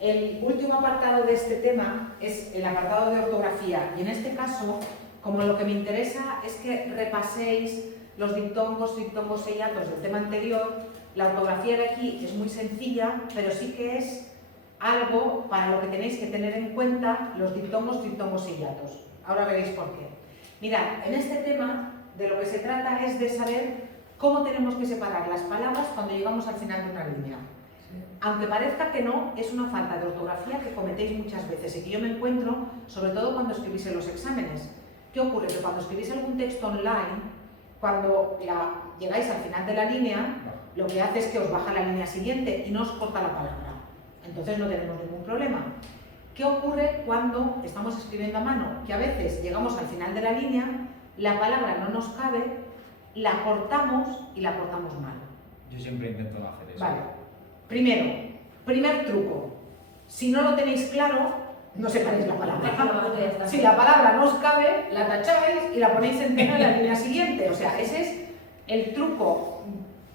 El último apartado de este tema es el apartado de ortografía y en este caso, como lo que me interesa es que repaséis los diptongos, triptongos e hiatos del tema anterior, la ortografía de aquí es muy sencilla, pero sí que es algo para lo que tenéis que tener en cuenta los diptongos, triptongos y hiatos. Ahora veréis por qué. Mirad, en este tema de lo que se trata es de saber cómo tenemos que separar las palabras cuando llegamos al final de una línea. Aunque parezca que no, es una falta de ortografía que cometéis muchas veces y que yo me encuentro, sobre todo cuando escribís en los exámenes. ¿Qué ocurre? Que cuando escribís algún texto online, cuando llegáis al final de la línea, lo que hace es que os baja la línea siguiente y no os corta la palabra. Entonces no tenemos ningún problema. ¿Qué ocurre cuando estamos escribiendo a mano? Que a veces llegamos al final de la línea, la palabra no nos cabe, la cortamos y la cortamos mal. Yo siempre intento no hacer eso. Vale. Primer truco. Si no lo tenéis claro, no separéis la palabra. Si la palabra no os cabe, la tacháis y la ponéis entera en la línea siguiente. O sea, ese es el truco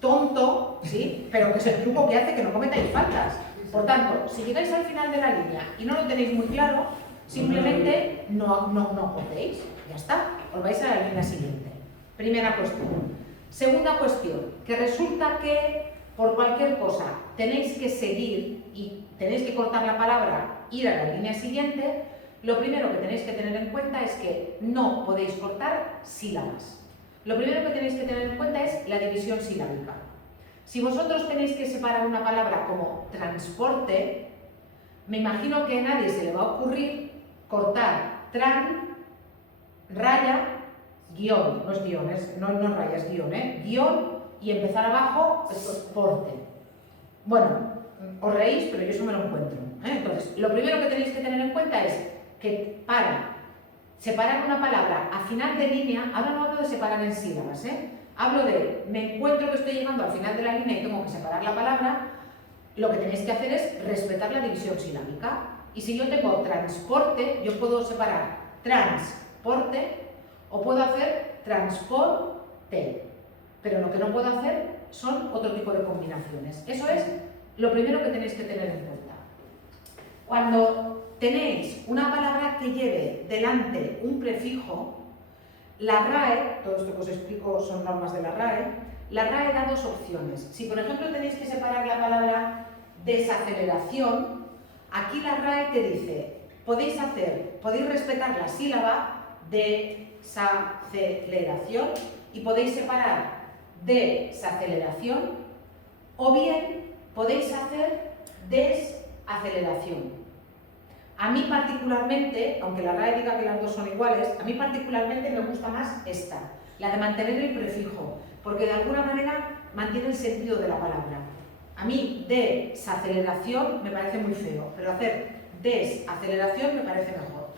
tonto, ¿sí? Pero que es el truco que hace que no cometáis faltas. Por tanto, si llegáis al final de la línea y no lo tenéis muy claro, simplemente no cortéis. Ya está, os vais a la línea siguiente. Primera cuestión. Segunda cuestión, que resulta que por cualquier cosa tenéis que seguir y tenéis que cortar la palabra, ir a la línea siguiente, lo primero que tenéis que tener en cuenta es que no podéis cortar sílabas. Lo primero que tenéis que tener en cuenta es la división silábica. Si vosotros tenéis que separar una palabra como transporte, me imagino que a nadie se le va a ocurrir cortar raya, guión, no es guión, no raya, es guión, guión y empezar abajo, transporte. Bueno, os reís, pero yo eso me lo encuentro. Entonces, lo primero que tenéis que tener en cuenta es que para separar una palabra a final de línea, ahora no hablo de separar en sílabas, hablo de, me encuentro que estoy llegando al final de la línea y tengo que separar la palabra, lo que tenéis que hacer es respetar la división silábica. Y si yo tengo transporte, yo puedo separar transporte o puedo hacer transporte. Pero lo que no puedo hacer son otro tipo de combinaciones. Eso es lo primero que tenéis que tener en cuenta. Cuando tenéis una palabra que lleve delante un prefijo, la RAE, todo esto que os explico son normas de la RAE da dos opciones. Si por ejemplo tenéis que separar la palabra desaceleración, aquí la RAE te dice, podéis respetar la sílaba desaceleración y podéis separar desaceleración, o bien podéis hacer desaceleración. A mí particularmente, aunque la RAE diga que las dos son iguales, a mí particularmente me gusta más esta, la de mantener el prefijo, porque de alguna manera mantiene el sentido de la palabra. A mí desaceleración me parece muy feo, pero hacer desaceleración me parece mejor.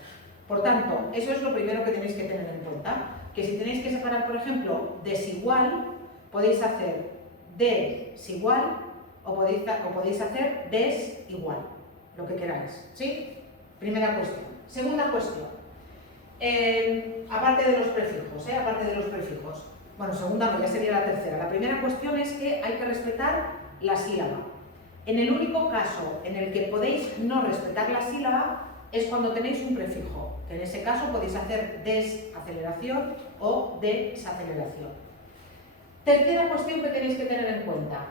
Por tanto, eso es lo primero que tenéis que tener en cuenta, que si tenéis que separar, por ejemplo, desigual, podéis hacer desigual o podéis hacer desigual, lo que queráis, ¿sí? Primera cuestión. Segunda cuestión, aparte de los prefijos, bueno, segunda no, ya sería la tercera. La primera cuestión es que hay que respetar la sílaba. En el único caso en el que podéis no respetar la sílaba es cuando tenéis un prefijo, que en ese caso podéis hacer desaceleración o desaceleración. Tercera cuestión que tenéis que tener en cuenta.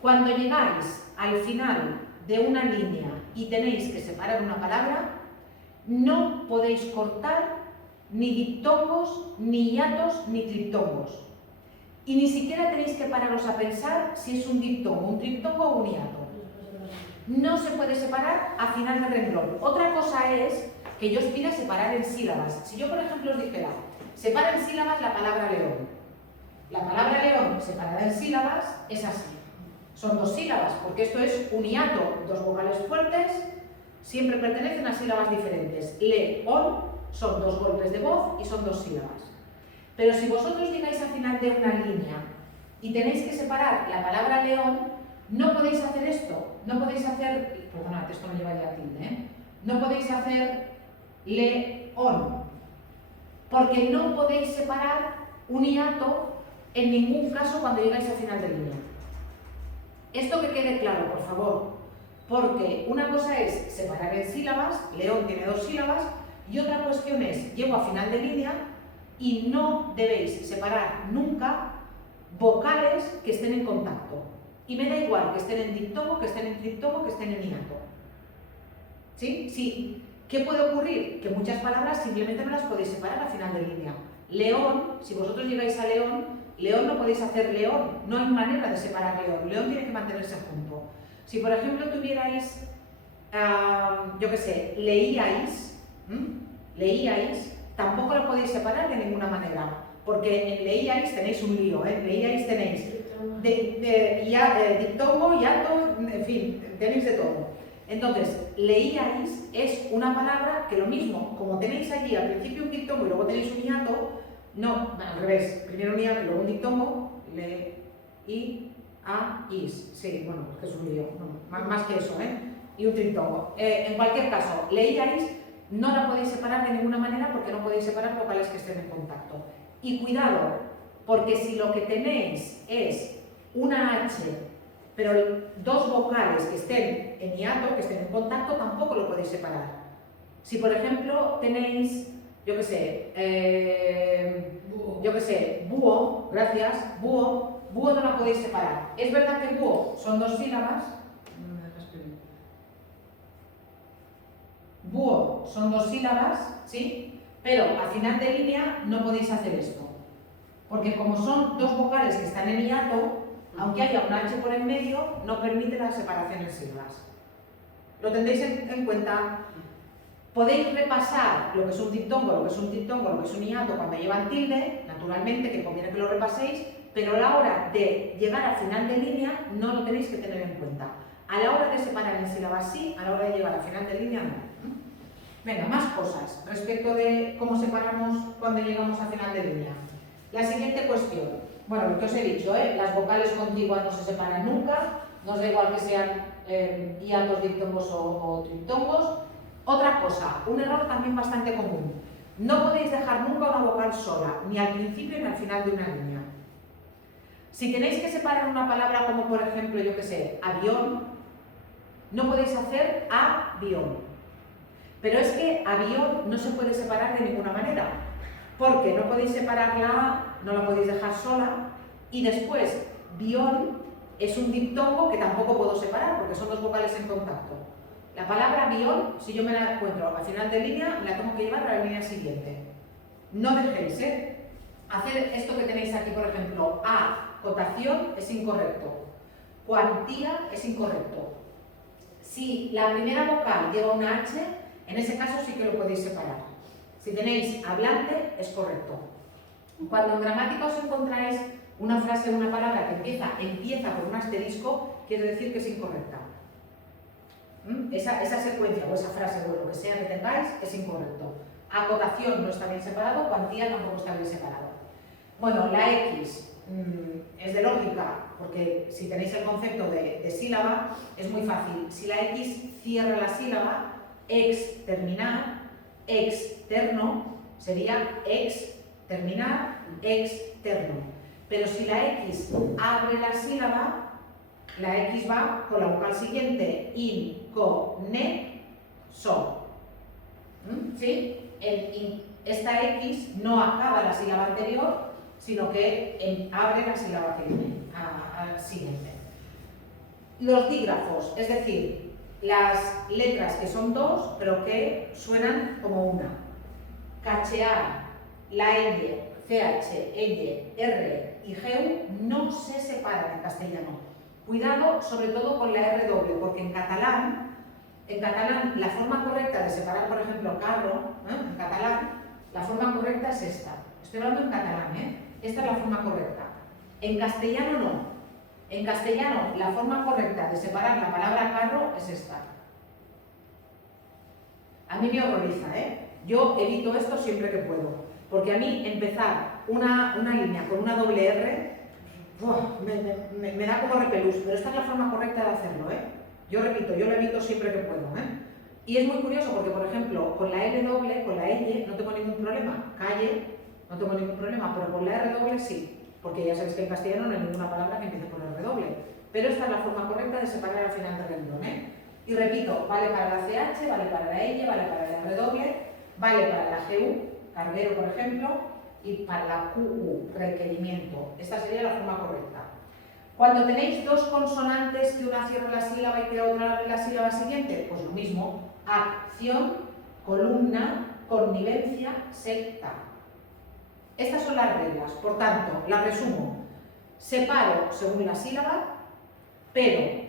Cuando llegáis al final de una línea y tenéis que separar una palabra, no podéis cortar ni diptongos, ni hiatos, ni triptongos. Y ni siquiera tenéis que pararos a pensar si es un diptongo, un triptongo o un hiato. No se puede separar a final de renglón. Otra cosa es que yo os pida separar en sílabas. Si yo, por ejemplo, os dijera, separa en sílabas la palabra león. La palabra león separada en sílabas es así. Son dos sílabas, porque esto es un hiato, dos vocales fuertes, siempre pertenecen a sílabas diferentes. León son dos golpes de voz y son dos sílabas. Pero si vosotros llegáis al final de una línea y tenéis que separar la palabra león, no podéis hacer esto. No podéis hacer, perdonad, esto no lleva ya tilde, no podéis hacer león, porque no podéis separar un hiato en ningún caso cuando llegáis al final de línea. Esto que quede claro, por favor, Porque una cosa es separar en sílabas, león tiene 2 sílabas, y otra cuestión es, llego a final de línea y no debéis separar nunca vocales que estén en contacto. Y me da igual que estén en diptongo, que estén en triptongo, que estén en hiato. ¿Sí? Sí. ¿Qué puede ocurrir? Que muchas palabras simplemente no las podéis separar a final de línea. León, si vosotros llegáis a león, león no podéis hacer león, no hay manera de separar león, león tiene que mantenerse junto. Si por ejemplo tuvierais, yo qué sé, leíais, tampoco lo podéis separar de ninguna manera, porque en leíais tenéis un lío, leíais tenéis diptongo, hiato, en fin, tenéis de todo. Entonces, leíais es una palabra que lo mismo, como tenéis allí al principio un diptongo y luego tenéis un hiato, no, al revés, primero un hiato y luego un diptongo, sí, bueno, es que es un lío, no, más que eso, y un triptongo. En cualquier caso, leíais, no la podéis separar de ninguna manera porque no podéis separar vocales que estén en contacto. Y cuidado, porque si lo que tenéis es una H, pero 2 vocales que estén en hiato, que estén en contacto, tampoco lo podéis separar. Si por ejemplo tenéis, búho, gracias, búho no la podéis separar. Es verdad que búho son 2 sílabas, búho son 2 sílabas, ¿sí? Pero a final de línea no podéis hacer esto, porque como son 2 vocales que están en hiato, aunque haya un H por en medio, no permite la separación en sílabas. Lo tendréis en cuenta. Podéis repasar lo que es un diptongo, lo que es un triptongo, lo que es un hiato cuando llevan tilde, naturalmente, que conviene que lo repaséis, pero a la hora de llegar al final de línea no lo tenéis que tener en cuenta. A la hora de separar en sílabas sí, a la hora de llegar al final de línea no. Venga, más cosas respecto de cómo separamos cuando llegamos al final de línea. La siguiente cuestión. Bueno, lo que os he dicho, las vocales contiguas no se separan nunca, nos da igual que sean hiatos, diptongos o triptongos. Otra cosa, un error también bastante común. No podéis dejar nunca una vocal sola, ni al principio ni al final de una línea. Si tenéis que separar una palabra como por ejemplo, yo que sé, avión, no podéis hacer avión. Pero es que avión no se puede separar de ninguna manera, porque no podéis separar la A, no la podéis dejar sola, y después, bión es un diptongo que tampoco puedo separar, porque son 2 vocales en contacto. La palabra bión, si yo me la encuentro al final de línea, me la tengo que llevar a la línea siguiente. No dejéis, hacer esto que tenéis aquí, por ejemplo, acotación es incorrecto, cuantía es incorrecto. Si la primera vocal lleva una H, en ese caso sí que lo podéis separar. Si tenéis hablante, es correcto. Cuando en gramática os encontráis una frase o una palabra que empieza por un asterisco, quiere decir que es incorrecta. Esa secuencia o esa frase o lo que sea que tengáis es incorrecto. Acotación no está bien separado, cuantía tampoco está bien separado. Bueno, la X es de lógica, porque si tenéis el concepto de sílaba, es muy fácil. Si la X cierra la sílaba, ex terminar, externo, sería ex terminar, externo. Pero si la X abre la sílaba, la X va con la vocal siguiente, in, co, ne, so. ¿Sí? Esta X no acaba la sílaba anterior, sino que abre la sílaba que viene al siguiente. Los dígrafos, es decir, las letras que son 2, pero que suenan como una. Cachear, la L, CH, L, R y GU no se separan en castellano. Cuidado sobre todo con la R doble, porque en catalán la forma correcta de separar, por ejemplo, carro, en catalán, la forma correcta es esta. Estoy hablando en catalán, Esta es la forma correcta. En castellano no. En castellano la forma correcta de separar la palabra carro es esta. A mí me horroriza, Yo evito esto siempre que puedo, porque a mí empezar una línea con una doble R me da como repelús, pero esta es la forma correcta de hacerlo, Yo repito, yo lo evito siempre que puedo, Y es muy curioso porque, por ejemplo, con la L doble, con la L, no tengo ningún problema. Calle, no tengo ningún problema, pero con la R doble sí, porque ya sabéis que en castellano no hay ninguna palabra que empiece por R doble. Pero esta es la forma correcta de separar al final del renglón, Y repito, vale para la CH, vale para la L, vale para la R, vale para la GU, carguero por ejemplo, y para la QU, requerimiento. Esta sería la forma correcta. Cuando tenéis dos consonantes que una cierra la sílaba y que otra abre la sílaba siguiente, pues lo mismo, acción, columna, connivencia, secta. Estas son las reglas, por tanto, las resumo. Separo según la sílaba, pero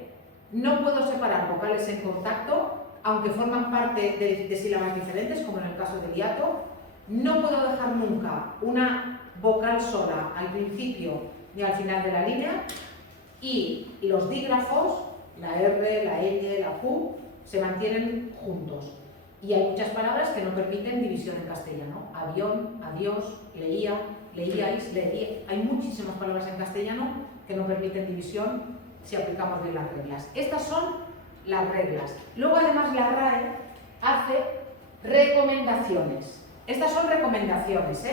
no puedo separar vocales en contacto, aunque forman parte de sílabas diferentes, como en el caso del hiato. No puedo dejar nunca una vocal sola al principio ni al final de la línea. Y los dígrafos, la R, la L, la Q, se mantienen juntos. Y hay muchas palabras que no permiten división en castellano. Avión, adiós, leía, leíais, leía. Hay muchísimas palabras en castellano que no permiten división si aplicamos bien las reglas. Estas son las reglas. Luego además la RAE hace recomendaciones. Estas son recomendaciones,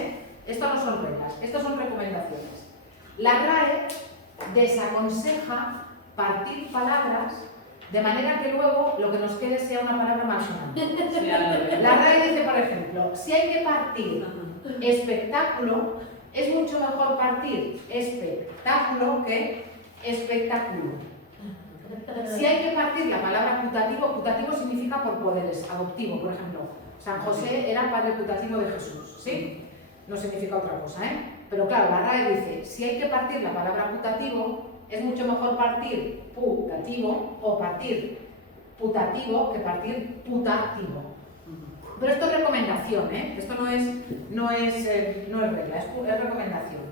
Estas no son reglas, estas son recomendaciones. La RAE desaconseja partir palabras de manera que luego lo que nos quede sea una palabra malsonante. La RAE dice, por ejemplo, si hay que partir espectáculo, es mucho mejor partir espectáculo que espectáculo. Si hay que partir la palabra putativo, putativo significa por poderes, adoptivo, por ejemplo. San José era padre putativo de Jesús, ¿sí? No significa otra cosa, Pero claro, la RAE dice, si hay que partir la palabra putativo, es mucho mejor partir putativo o partir putativo que partir putativo. Pero esto es recomendación, Esto no es regla, es recomendación.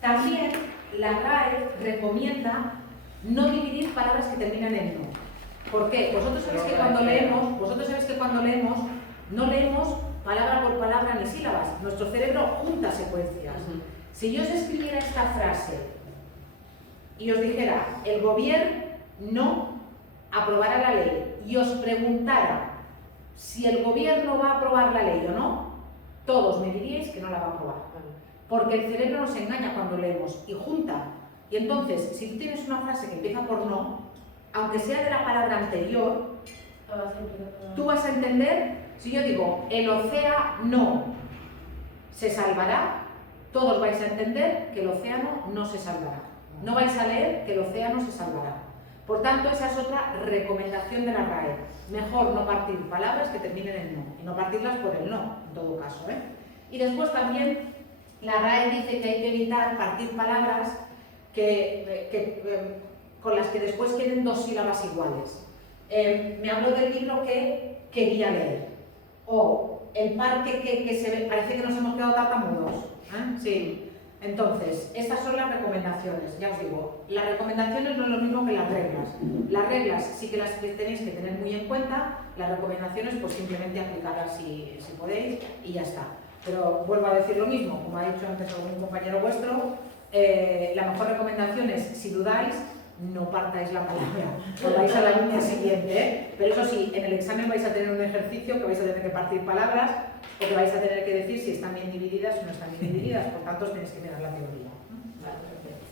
También la RAE recomienda no dividir palabras que terminan en no. ¿Por qué? Vosotros sabéis que cuando leemos, no leemos palabra por palabra ni sílabas. Nuestro cerebro junta secuencias. Si yo os escribiera esta frase y os dijera, el gobierno aprobará la ley, y os preguntara si el gobierno va a aprobar la ley o no, todos me diríais que no la va a aprobar. Porque el cerebro nos engaña cuando leemos y junta. Y entonces, si tú tienes una frase que empieza por no, aunque sea de la palabra anterior, tú vas a entender. Si yo digo, el océano se salvará, todos vais a entender que el océano no se salvará. No vais a leer que el océano se salvará. Por tanto, esa es otra recomendación de la RAE. Mejor no partir palabras que terminen en no, y no partirlas por el no, en todo caso. Y después también la RAE dice que hay que evitar partir palabras con las que después queden dos sílabas iguales. Me habló del libro que quería leer. O el parque que se ve, parece que nos hemos quedado tartamudos. Sí. Entonces, estas son las recomendaciones. Ya os digo, las recomendaciones no es lo mismo que las reglas. Las reglas sí que las tenéis que tener muy en cuenta, las recomendaciones pues simplemente aplicarlas si podéis y ya está. Pero vuelvo a decir lo mismo, como ha dicho antes algún compañero vuestro, la mejor recomendación es, si dudáis, no partáis la palabra, volváis a la línea siguiente, Pero eso sí, en el examen vais a tener un ejercicio que vais a tener que partir palabras o que vais a tener que decir si están bien divididas o no están bien divididas, por tanto os tenéis que mirar la teoría. Vale, perfecto.